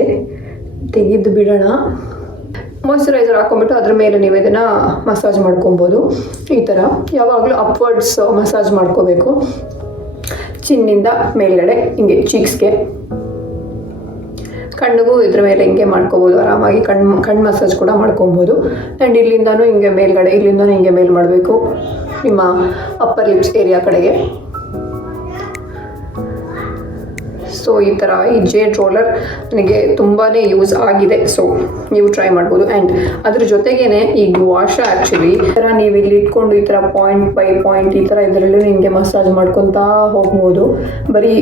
ತೆಗೆದು ಬಿಡೋಣ. ಮಾಯ್ಶ್ಚರೈಸರ್ ಹಾಕೊಂಡ್ಬಿಟ್ಟು ಅದ್ರ ಮೇಲೆ ನೀವು ಇದನ್ನು ಮಸಾಜ್ ಮಾಡ್ಕೊಬೋದು. ಈ ಥರ ಯಾವಾಗಲೂ ಅಪ್ವರ್ಡ್ಸ್ ಮಸಾಜ್ ಮಾಡ್ಕೋಬೇಕು, ಚಿನ್ನಿಂದ ಮೇಲ್ಗಡೆ ಹಿಂಗೆ ಚೀಕ್ಸ್ಗೆ. ಕಣ್ಣಿಗೂ ಇದ್ರ ಮೇಲೆ ಹಿಂಗೆ ಮಾಡ್ಕೋಬೋದು ಆರಾಮಾಗಿ, ಕಣ್ಣು ಮಸಾಜ್ ಕೂಡ ಮಾಡ್ಕೊಬೋದು. ಆ್ಯಂಡ್ ಇಲ್ಲಿಂದನೂ ಹಿಂಗೆ ಮೇಲ್ಗಡೆ, ಇಲ್ಲಿಂದನೂ ಹಿಂಗೆ ಮೇಲ್ ಮಾಡಬೇಕು ನಿಮ್ಮ ಅಪ್ಪರ್ ಲಿಪ್ಸ್ ಏರಿಯಾ ಕಡೆಗೆ. ಸೊ ಈ ಥರ ಈ ಜೇಡ್ ರೋಲರ್ ನನಗೆ ತುಂಬಾ ಯೂಸ್ ಆಗಿದೆ. ಸೊ ನೀವು ಟ್ರೈ ಮಾಡ್ಬೋದು. ಆ್ಯಂಡ್ ಅದ್ರ ಜೊತೆಗೇ ಈ ವಾಶ ಆ್ಯಕ್ಚುಲಿ ಈ ಥರ ನೀವು ಇಲ್ಲಿ ಇಟ್ಕೊಂಡು ಈ ಥರ ಪಾಯಿಂಟ್ ಬೈ ಪಾಯಿಂಟ್ ಈ ಥರ ಇದರಲ್ಲೂ ನಿಮಗೆ ಮಸಾಜ್ ಮಾಡ್ಕೊತಾ ಹೋಗ್ಬೋದು. ಬರೀ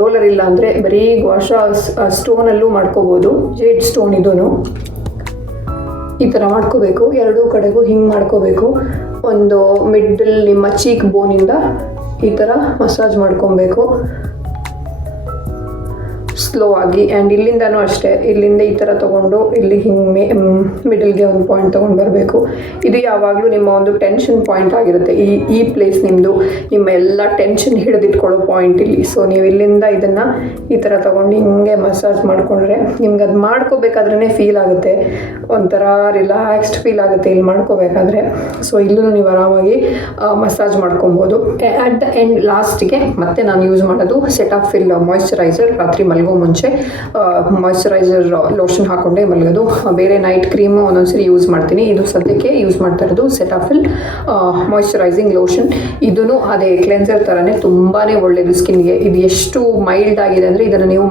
ರೋಲರ್ ಇಲ್ಲ ಅಂದರೆ ಬರೀ ವಾಶ ಸ್ಟೋನಲ್ಲೂ ಮಾಡ್ಕೋಬೋದು. ಜೇಡ್ ಸ್ಟೋನ್ ಇದೂ ಈ ಥರ ಮಾಡ್ಕೋಬೇಕು, ಎರಡೂ ಕಡೆಗೂ ಹಿಂಗೆ ಮಾಡ್ಕೋಬೇಕು. ಒಂದು ಮಿಡ್ಲ್ ನಿಮ್ಮ ಚೀಕ್ ಬೋನಿಂದ ಈ ಥರ ಮಸಾಜ್ ಮಾಡ್ಕೊಬೇಕು ಸ್ಲೋ ಆಗಿ. ಆ್ಯಂಡ್ ಇಲ್ಲಿಂದನೂ ಅಷ್ಟೇ, ಇಲ್ಲಿಂದ ಈ ಥರ ತೊಗೊಂಡು ಇಲ್ಲಿ ಹಿಂಗೆ ಮಿಡಲ್ಗೆ ಒಂದು ಪಾಯಿಂಟ್ ತೊಗೊಂಡು ಬರಬೇಕು. ಇದು ಯಾವಾಗಲೂ ನಿಮ್ಮ ಒಂದು ಟೆನ್ಷನ್ ಪಾಯಿಂಟ್ ಆಗಿರುತ್ತೆ. ಈ ಪ್ಲೇಸ್ ನಿಮ್ಮದು ನಿಮ್ಮ ಎಲ್ಲ ಟೆನ್ಷನ್ ಹಿಡಿದಿಟ್ಕೊಳ್ಳೋ ಪಾಯಿಂಟ್ ಇಲ್ಲಿ. ಸೊ ನೀವು ಇಲ್ಲಿಂದ ಇದನ್ನು ಈ ಥರ ತೊಗೊಂಡು ಹಿಂಗೆ ಮಸಾಜ್ ಮಾಡಿಕೊಂಡ್ರೆ ನಿಮ್ಗೆ ಅದು ಮಾಡ್ಕೋಬೇಕಾದ್ರೇ ಫೀಲ್ ಆಗುತ್ತೆ, ಒಂಥರ ರಿಲ್ಯಾಕ್ಸ್ಡ್ ಫೀಲ್ ಆಗುತ್ತೆ ಇಲ್ಲಿ ಮಾಡ್ಕೋಬೇಕಾದ್ರೆ. ಸೊ ಇಲ್ಲೂ ನೀವು ಆರಾಮಾಗಿ ಮಸಾಜ್ ಮಾಡ್ಕೊಬೋದು. ಅಟ್ ದ ಎಂಡ್ ಲಾಸ್ಟಿಗೆ ಮತ್ತೆ ನಾನು ಯೂಸ್ ಮಾಡೋದು ಸೆಟಾಫಿಲ್ ಮಾಯ್ಶ್ಚರೈಸರ್. ರಾತ್ರಿ ಮಲಗೋ ಮುಂಚೆ ಮಾಯ್ಶ್ಚರೈಸರ್ ಲೋಷನ್ ಹಾಕೊಂಡೆ ಮಲಗೋದು. ಬೇರೆ ನೈಟ್ ಕ್ರೀಮು ಒಂದೊಂದ್ಸರಿ ಯೂಸ್ ಮಾಡ್ತೀನಿ. ಇದು ಸದ್ಯಕ್ಕೆ ಯೂಸ್ ಮಾಡ್ತಾ ಇರೋದು ಸೆಟಾಫಿಲ್ ಮಾಯ್ಶ್ಚರೈಸಿಂಗ್ ಲೋಷನ್. ಇದೂ ಅದೇ ಕ್ಲೆನ್ಸರ್ ಥರನೇ ತುಂಬಾ ಒಳ್ಳೆಯದು ಸ್ಕಿನ್ಗೆ. ಇದು ಎಷ್ಟು ಮೈಲ್ಡ್ ಆಗಿದೆ ಅಂದರೆ ಇದನ್ನು ನೀವು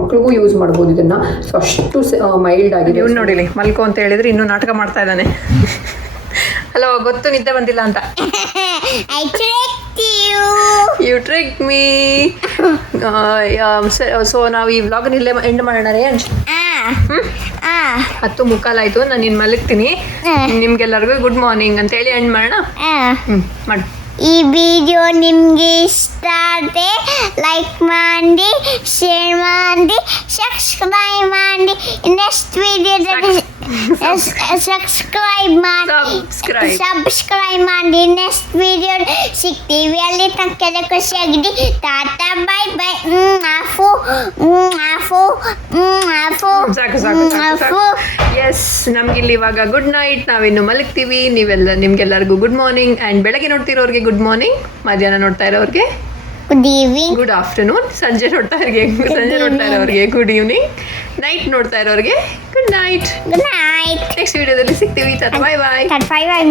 ಮಕ್ಳಿಗೂ ಯೂಸ್ ಮಾಡ್ಬೋದು ಇದನ್ನು. ಸೊ ಅಷ್ಟು ಮೈಲ್ಡ್ ಆಗಿದೆ. ಇವ್ನು ನೋಡಿಲಿ ಮಲ್ಕೋ ಅಂತ ಹೇಳಿದ್ರೆ ಇನ್ನೂ ನಾಟಕ ಮಾಡ್ತಾ ಇದ್ದಾನೆ. ಹಲೋ, ಗೊತ್ತು ನಿದ್ದೆ ಬಂದಿಲ್ಲ ಅಂತ. you. You trick me. So ನಾವು ಈ ವ್ಲಾಗ್ ಇಲ್ಲೇ ಎಂಡ್ ಮಾಡೋಣ ರೀ. Ah. 10:45 ನಾನು ಇನ್ನು ಮಲಗ್ತೀನಿ. ನಿಮ್ಗೆಲ್ಲರಿಗೂ ಗುಡ್ ಮಾರ್ನಿಂಗ್ ಅಂತೇಳಿ ಎಂಡ್ ಮಾಡೋಣ. ಮಾಡು. ಈ ವಿಡಿಯೋ ನಿಮಗೆ ಇಷ್ಟ ಆದರೆ ಲೈಕ್ ಮಾಡಿ, ಶೇರ್ ಮಾಡಿ, ಸಬ್ಸ್ಕ್ರೈಬ್ ಮಾಡಿ. ನೆಕ್ಸ್ಟ್ ವಿಡಿಯೋದಲ್ಲಿ ಸಬ್ಸ್ಕ್ರೈಬ್ ಮಾಡಿ ನೆಕ್ಸ್ಟ್ ವಿಡಿಯೋ ಸಿಗ್ತೀವಿ. ಅಲ್ಲಿ ತನಕ ಖುಷಿಯಾಗಿದೆ. Tata bye bye. ಆಫು ಸಾಕು. ಎಸ್, ನಮ್ಗಿಲ್ಲಿ ಇವಾಗ ಗುಡ್ ನೈಟ್. ನಾವಿನ್ನು ಮಲಗ್ತೀವಿ. ನಿಮ್ಗೆಲ್ಲರಿಗೂ ಗುಡ್ ಮಾರ್ನಿಂಗ್. ಆ್ಯಂಡ್ ಬೆಳಗ್ಗೆ ನೋಡ್ತಿರೋರಿಗೆ ಗುಡ್ ಮಾರ್ನಿಂಗ್, ಮಧ್ಯಾಹ್ನ ನೋಡ್ತಾ ಇರೋರಿಗೆ ಗುಡ್ ಈವ್ನಿಂಗ್, ಗುಡ್ ಆಫ್ಟರ್ನೂನ್, ಸಂಜೆ ನೋಡ್ತಾ ಇರೋರಿಗೆ ಗುಡ್ ಈವ್ನಿಂಗ್, ನೈಟ್ ನೋಡ್ತಾ ಇರೋರಿಗೆ ಗುಡ್ ನೈಟ್. ನೆಕ್ಸ್ಟ್ ವಿಡಿಯೋದಲ್ಲಿ ಸಿಗ್ತೀವಿ. ಬಾಯ್ ಬಾಯ್. ಬಾಯ್ ಬಾಯ್.